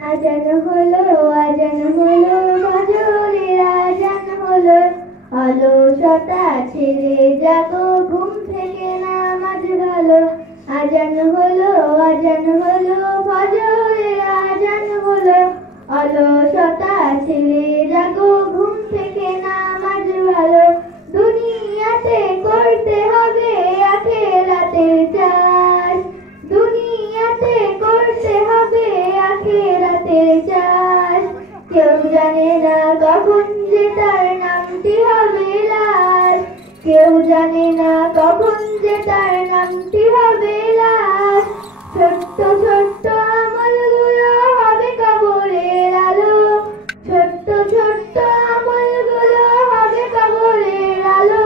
আজান হলো, আজান হলো, ফজরের আজান হলো। অলসতা ছেড়ে জাগো, ঘুম থেকে নামাজ ভালো। আজান হলো, আজান হলো, ফজরের আজান হলো। অলসতা ছেড়ে জাগো, ঘুম থেকে নামাজ ভালো। দুনিয়াতে করতে হবে আখিরাতের চাষ, দুনিয়াতে করতে হবে আখিরাতের চাষ। কেউ জানে না কখন যে তার নামটি হবে লাশ, কেউ জানে না কখন যে তার নামটি হবে লাশ। ছোট্ট ছোট্ট আমলগুলো হবে কবরের আলো, ছোট্ট ছোট্ট আমলগুলো হবে কবরের আলো।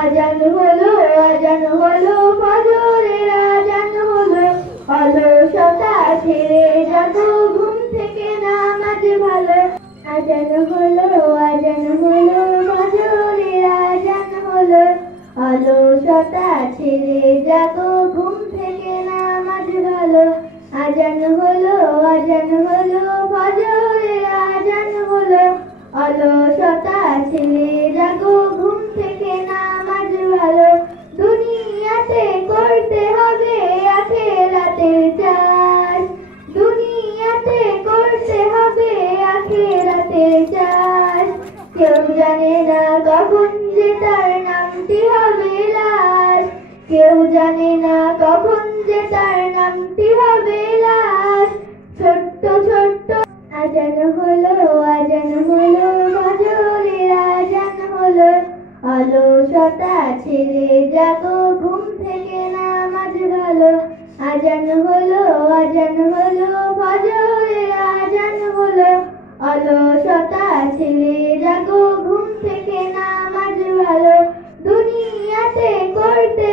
আজান হলো, আজান হলো, ফজরের আজান হলো। অলসতা ছেড়ে জাগো, ঘুম থেকে নামাজ ভালো। আজান হলো, আজান হলো, ফজরের আজান হলো। অলসতা ছেড়ে জাগো, ঘুম থেকে নামাজ ভালো। আজান হলো, আজান হলো, ফজরের আজান হলো। অলসতা ছেড়ে জাগো, ঘুম থেকে নামাজ ভালো। দুনিয়াতে করতে হবে আখিরাতের চাষ, দুনিয়াতে করতে হবে আখিরাতের চাষ। কেউ জানে না কখন যে তার নামটি হবে লাশ, কেউ জানে না কখন যে তার নামটি হবে লাশ। ছোট্ট ছোট্ট আজান হলো, আজান হলো, ফজরের আজান হলো। অলসতা ছেড়ে জাগো, ঘুম থেকে নামাজ ভালো। আজান হলো, আজান হলো, ফজরের আজান হলো। অলসতা ছেড়ে জাগো, ঘুম থেকে নামাজ ভালো। দুনিয়াতে করতে